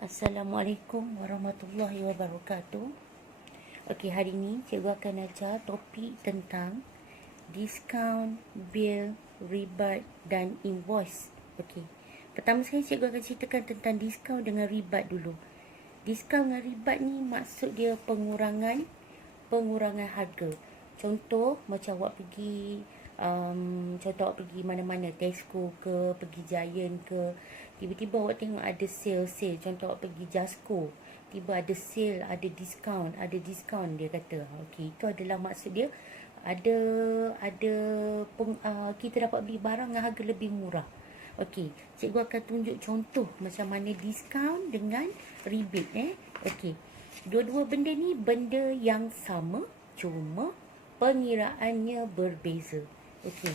Assalamualaikum warahmatullahi wabarakatuh. Okey, hari ni cikgu akan ajar topik tentang diskaun, bil, ribat dan invoice. Okey. Pertama sekali cikgu akan ceritakan tentang diskaun dengan ribat dulu. Diskaun dengan ribat ni maksud dia pengurangan harga. Contoh macam awak pergi contoh awak pergi mana-mana, Tesco ke, pergi Giant ke, tiba-tiba awak tengok ada sale. Contoh awak pergi Jasco, tiba ada sale, ada diskaun dia kata. Okey, itu adalah maksud dia kita dapat beli barang dengan harga lebih murah. Okey, cikgu akan tunjuk contoh macam mana diskaun dengan rebate. Okey. Dua-dua benda ni benda yang sama, cuma pengiraannya berbeza. Okey.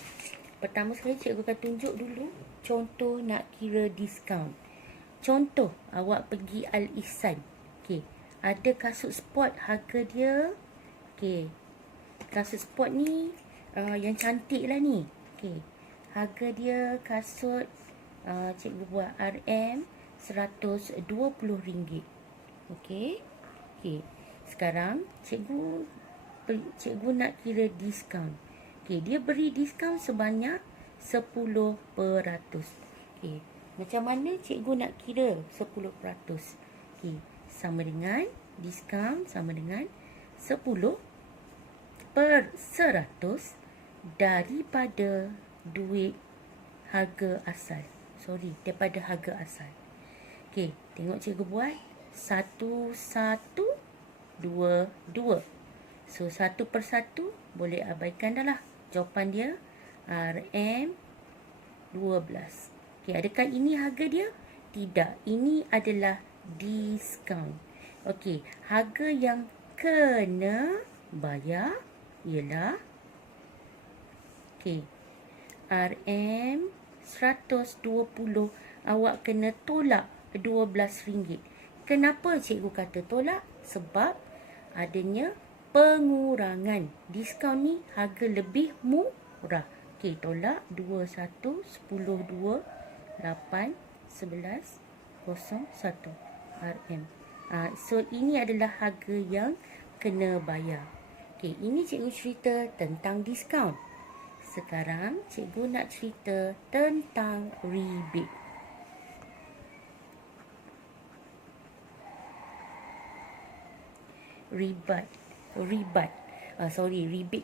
Pertama sekali cikgu akan tunjuk dulu contoh nak kira diskaun. Contoh, awak pergi Al Ihsan. Okey. Ada kasut sport harga dia. Okey. Kasut sport ni yang cantik lah ni. Okey. Harga dia kasut cikgu buat RM RM120. Okey. Okey. Sekarang cikgu nak kira diskaun. Okey, dia beri diskaun sebanyak 10%. Okey. Macam mana cikgu nak kira 10%? Okey, sama dengan diskaun sama dengan 10 per 100 daripada duit harga asal. Daripada harga asal. Okey, tengok cikgu buat 1, 1, 2, 2. So, 1 per 1 boleh abaikan dah lah. Jawapan dia RM12. Okey, adakah ini harga dia? Tidak, ini adalah diskaun. Okey, harga yang kena bayar ialah RM120. Awak kena tolak RM12. Kenapa cikgu kata tolak? Sebab adanya pengurangan. Diskaun ni harga lebih murah. Okey, tolak 2, 1, 10, 2, 8, 11, 01 RM. So, ini adalah harga yang kena bayar. Okey, ini cikgu cerita tentang diskaun. Sekarang cikgu nak cerita tentang rebate. Rebate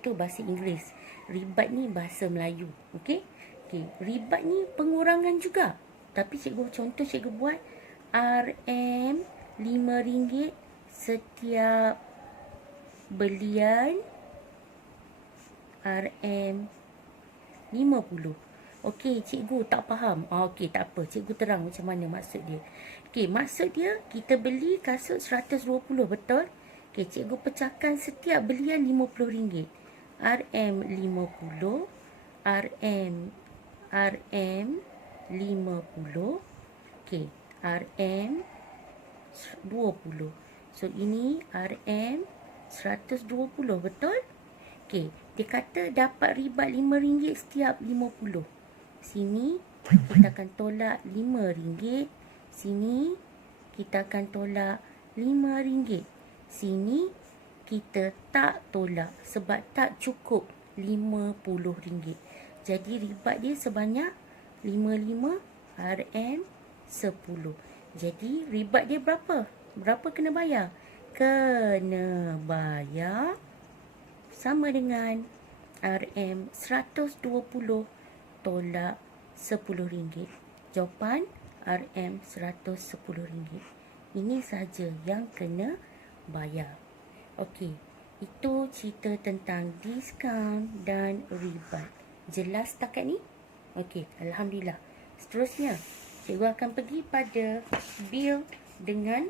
tu bahasa Inggeris. Ribat ni bahasa Melayu. Okey. Ribat ni pengurangan juga. Tapi contoh cikgu buat RM5 setiap belian RM50. Okey, cikgu tak faham. Okey, tak apa. Cikgu terang macam mana maksud dia. Okey, maksud dia kita beli kasut 120, betul? Okey, cikgu pecahkan setiap belian RM50. RM50, RM50. Okey, RM20. So, ini RM120, betul? Okey, dia kata dapat ribat RM5 setiap 50. Sini kita akan tolak RM5. Sini kita akan tolak RM5. Sini kita tak tolak sebab tak cukup RM50. Jadi ribat dia sebanyak 55 RM10. Jadi ribat dia berapa? Berapa kena bayar? Kena bayar sama dengan RM120 tolak RM10. Jawapan RM110. Ini saja yang kena bayar. Okey, itu cerita tentang diskaun dan ribat. Jelas setakat ni? Okey, alhamdulillah. Seterusnya, cikgu akan pergi pada bil dengan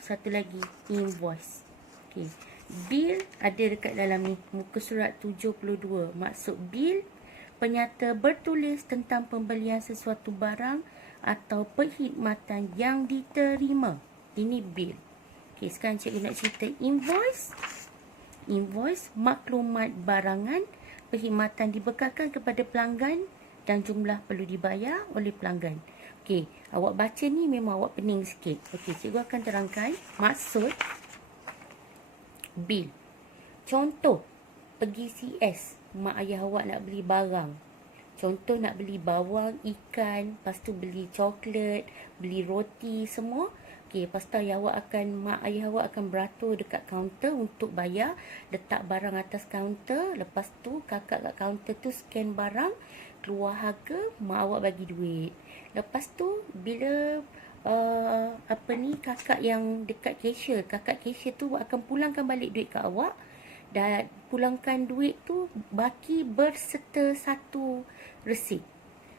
satu lagi invoice. Okey, bil ada dekat dalam ni, muka surat 72. Maksud bil, penyata bertulis tentang pembelian sesuatu barang atau perkhidmatan yang diterima. Ini bil. Okey, sekarang cikgu nak cerita invoice. Invoice maklumat barangan perkhidmatan dibekalkan kepada pelanggan dan jumlah perlu dibayar oleh pelanggan. Okey, awak baca ni memang awak pening sikit. Okey, cikgu akan terangkan maksud bil. Contoh, pergi CS, mak ayah awak nak beli barang. Contoh nak beli bawang, ikan, lepas tu beli coklat, beli roti, semua. Okey, lepas tu mak ayah awak akan beratur dekat kaunter untuk bayar, letak barang atas kaunter, lepas tu kakak kat kaunter tu scan barang, keluar harga, mak awak bagi duit. Lepas tu bila kakak yang dekat kakak cashier tu akan pulangkan balik duit ke awak, dan pulangkan duit tu baki berserta satu resit.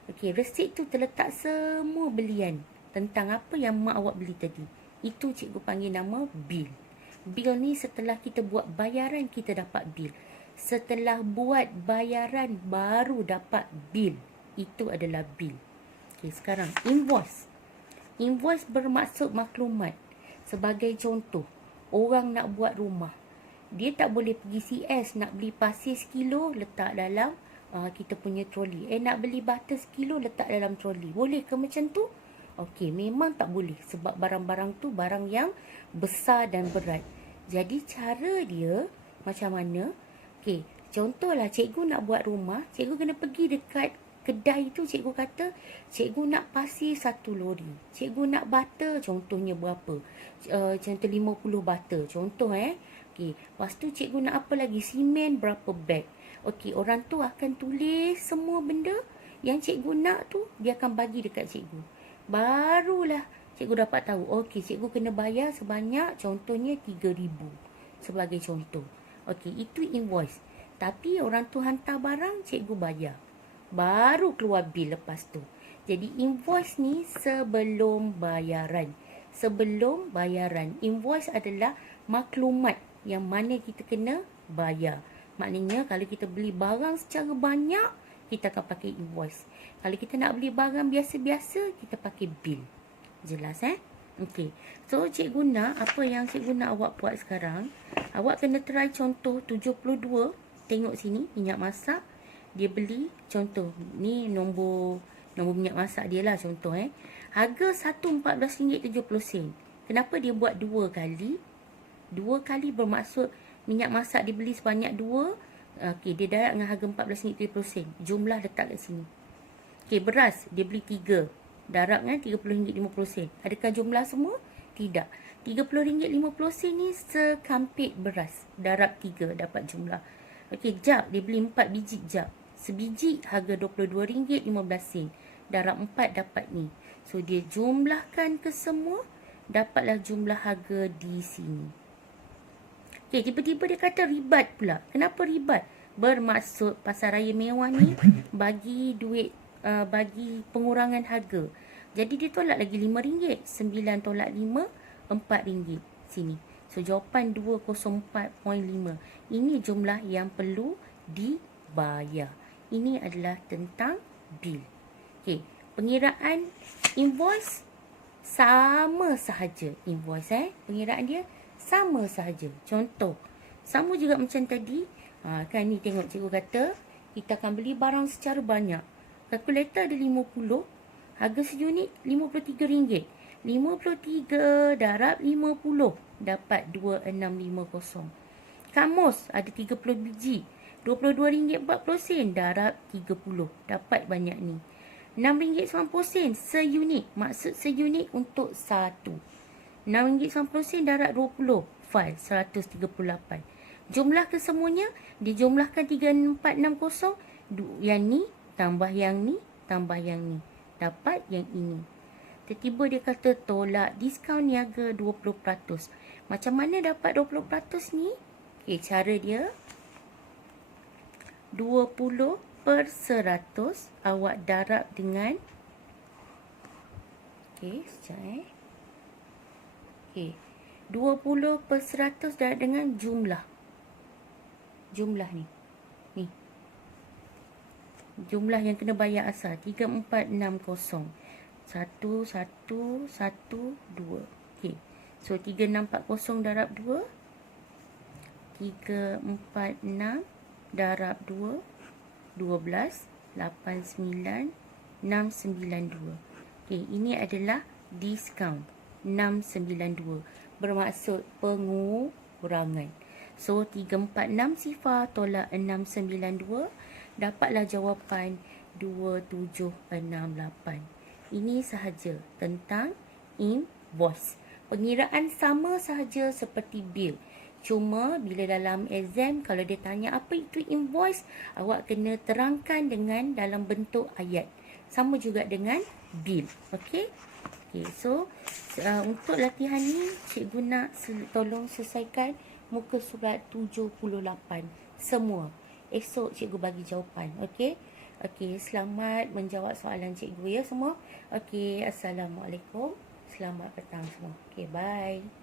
Okey, resit tu terletak semua belian tentang apa yang mak awak beli tadi. Itu cikgu panggil nama bil. Bil ni setelah kita buat bayaran kita dapat bil. Setelah buat bayaran baru dapat bil. Itu adalah bil. Okey, sekarang invoice. Invoice bermaksud maklumat. Sebagai contoh, orang nak buat rumah. Dia tak boleh pergi CS nak beli pasir sekilo letak dalam kita punya troli. Nak beli butter sekilo letak dalam troli. Boleh ke macam tu? Okey, memang tak boleh. Sebab barang-barang tu barang yang besar dan berat. Jadi cara dia macam mana? Okey, contohlah cikgu nak buat rumah. Cikgu kena pergi dekat kedai tu, cikgu kata, cikgu nak pasir 1 lori. Cikgu nak butter, contohnya berapa? Contoh 50 butter. Contoh Okey, lepas tu cikgu nak apa lagi? Simen berapa beg? Okey, orang tu akan tulis semua benda yang cikgu nak tu, dia akan bagi dekat cikgu. Barulah cikgu dapat tahu, okey, cikgu kena bayar sebanyak contohnya 3,000 sebagai contoh. Okey, itu invoice. Tapi orang tu hantar barang, cikgu bayar. Baru keluar bil lepas tu. Jadi invoice ni sebelum bayaran. Sebelum bayaran. Invoice adalah maklumat yang mana kita kena bayar. Maknanya kalau kita beli barang secara banyak, kita akan pakai invoice. Kalau kita nak beli barang biasa-biasa, kita pakai bil. Jelas Okey. So cikgu nak, apa yang cikgu nak awak buat sekarang, awak kena try contoh 72. Tengok sini, minyak masak. Dia beli, contoh, ni nombor minyak masak dia lah contoh Harga satu RM14.70. Kenapa dia buat 2 kali? 2 kali bermaksud minyak masak dia beli sebanyak 2. Okey, dia darat dengan harga RM14.70. Jumlah letak kat sini. Okey, beras dia beli 3. Darat dengan RM30.50. Adakah jumlah semua? Tidak. RM30.50 ni sekampit beras. Darab 3 dapat jumlah. Okey, jab dia beli 4 biji jab. Sebiji harga RM22.15. Darab 4 dapat ni. So dia jumlahkan ke semua, dapatlah jumlah harga di sini. Okey, tiba-tiba dia kata ribat pula. Kenapa ribat? Bermaksud pasar raya mewah ni bagi duit, bagi pengurangan harga. Jadi dia tolak lagi RM5. 9 tolak 5, RM4. Sini. So jawapan 204.5. Ini jumlah yang perlu dibayar. Ini adalah tentang bil. Okey, pengiraan invoice sama sahaja. Invoice pengiraan dia sama sahaja. Contoh, sama juga macam tadi. Kan ni tengok cikgu kata, kita akan beli barang secara banyak. Kalkulator ada 50. Harga seunit RM53. 53 darab 50 dapat 2650. Kamus ada 30 biji. RM22.40 darab 30 dapat banyak ni. RM6.90 seunit. Maksud seunit untuk 1. RM6.90 darab 20. File 138. Jumlah kesemuanya dijumlahkan 3460. Yang ni tambah yang ni tambah yang ni. Dapat yang ini. Tiba-tiba dia kata tolak diskaun niaga 20%. Macam mana dapat 20% ni? Okey, cara dia 20% awak darab dengan sekejap Okey, 20% darab dengan jumlah. Jumlah ni. Ni. Jumlah yang kena bayar asal 3460. 1112. Okey. So 3640 darab 2. 346 darab 2 12, 89, 692. Okey, ini adalah diskaun 692. Bermaksud pengurangan. So, 346 Sifa tolak 692. Dapatlah jawapan 2768. Ini sahaja tentang invoice. Pengiraan sama sahaja seperti bil. Cuma bila dalam exam kalau dia tanya apa itu invoice, awak kena terangkan dengan dalam bentuk ayat. Sama juga dengan bil. Okey? Okey, so untuk latihan ni cikgu nak tolong selesaikan muka surat 78 semua. Esok cikgu bagi jawapan. Okey? Okey, selamat menjawab soalan cikgu ya semua. Okey, assalamualaikum. Selamat petang semua. Okey, bye.